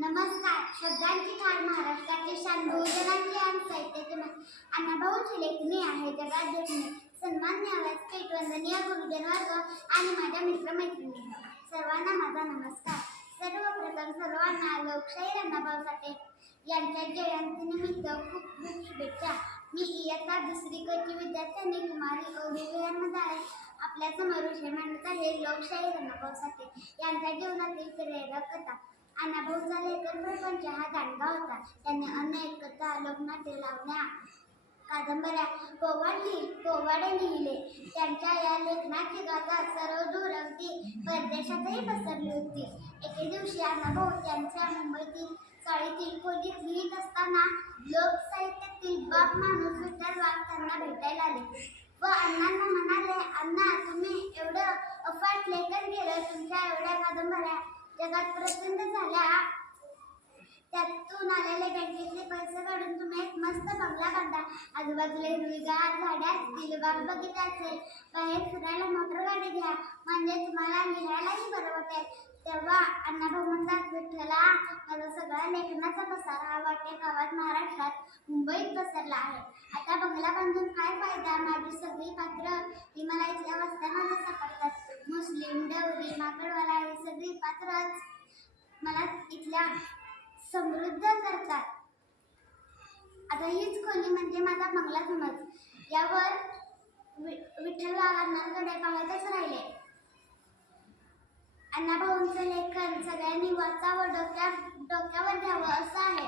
नमस्कार. शब्दांची थार महाराष्ट्राचे शान बहुजनांचे आणि साहित्याचे मान अण्णाभाऊची लेखणी आहे जगात देखणे. सन्माननीय व्यासपीठ, वंदनीय गुरुजन वर्ग आणि माझ्या मित्रमैत्रिणी सर्वांना माझा नमस्कार. सर्वप्रथम सर्वांना लोकशाहीर अण्णाभाऊ साठे यांच्या जयंतीनिमित्त खूप खूप शुभेच्छा. मी इयत्ता दुसरी क ची विद्यार्थ्यांनी कुमारी मध्ये आहे. आपल्या समोर विषय मांडत आहे लोकशाहीर अण्णाभाऊ साठे यांच्या जीवनातील प्रेरक कथा. अण्णाभाऊचा लेखन प्रपंच हा दांडगा होता. त्यांनी अनेक कथा, लोकनाट्य, लावण्या, कादंबऱ्या, पोवाडे लिहिले. त्यांच्या या लेखनाची गाथा सर्वदूर अगदी परदेशातही पसरली होती. एके दिवशी अण्णाभाऊ त्यांच्या मुंबईतील चाळीतील खोलीत लिहित असताना लोकसाहित्यातील बाप माणूस विठ्ठल वाघ त्यांना भेटायला आले व अण्णांना म्हणाले, अण्णा, तुम्ही एवढं अफाट लेखन केलं, तुमच्या एवढ्या कादंबऱ्या जगात प्रसिद्ध झाल्या, त्यातून आलेले बँकेतले पैसे काढून तुम्ही एक मस्त बंगला बांधा, आजूबाजूला हिरवीगार झाडे असतील, बाग बगीचा असेल, बाहेर फिरायला मोटर गाडी घ्या, म्हणजे तुम्हाला लिहायलाही बरं वाटेल. तेव्हा अण्णाभाऊ म्हणतात, विठ्ठला, माझा सगळा लेखनाचा पसारा वाटे गावात महाराष्ट्रात मुंबईत पसरला आहे. आता बंगला बांधून काय फायदा? माझी सगळी पात्र ही मला इथल्या वस्त्यांमध्ये सापडतात. मुस्लिम, डवरी, माकडवाला ही सगळी पात्रच मला इथल्या समृद्ध करतात. आता हीच खोली म्हणजे माझा बंगला समज. यावर विठ्ठल अण्णांकडे पाहतच राहिले. अण्णाभाऊंचं लेखन सगळ्यांनी वाचावं, डोक्यावर घ्यावं असं आहे.